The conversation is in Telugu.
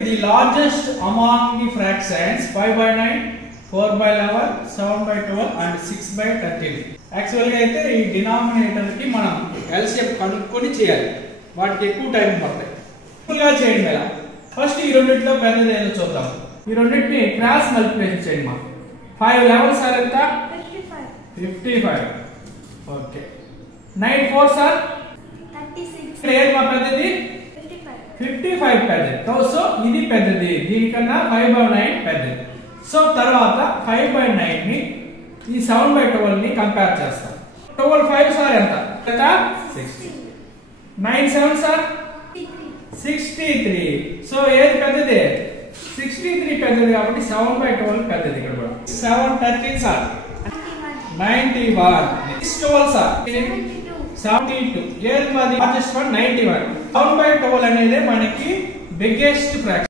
The largest among the fractions 5 by 9, 4 by 11, 7 by 12 and 6 by 13. Actually అయితే ఈ డినామినేటర్ కి మనం LCM కనుక్కొని చేయాలి. వాటికి ఎక్కువ టైం పడుతుంది. సింపుల్గా చేయండి ఇలా. ఫస్ట్ ఈ రెండిట్లో పెద్దది ఏదో చూద్దాం. ఈ రెండింటిని క్రాస్ మల్టిప్లికేషన్ చేయండి మా. 5 11 సార్ ఎంత? 55. ఓకే. 9 4 సార్ 36. ఏది మా పెద్దది? 55 పెద్దది. సో ఇది పెద్దది. దీనికన్నా 5 by 9 పెద్దది. సో తర్వాత 5 by 9 ని ఈ 7 by 12 ని కంపేర్ చేస్తాం. 12 5 సార్ ఎంత? 60. 9 7 సార్ 63. సో ఏది పెద్దది? 63 పెద్దది కాబట్టి 7 by 12 పెద్దది ఇక్కడ కూడా. 7 13 సార్ 91. 12 సార్ 72. ఏది మాది లార్జెస్ట్ వన్ 91. 7 by 12 అనేది మనకి బిగ్గెస్ట్ ఫ్రాక్షన్.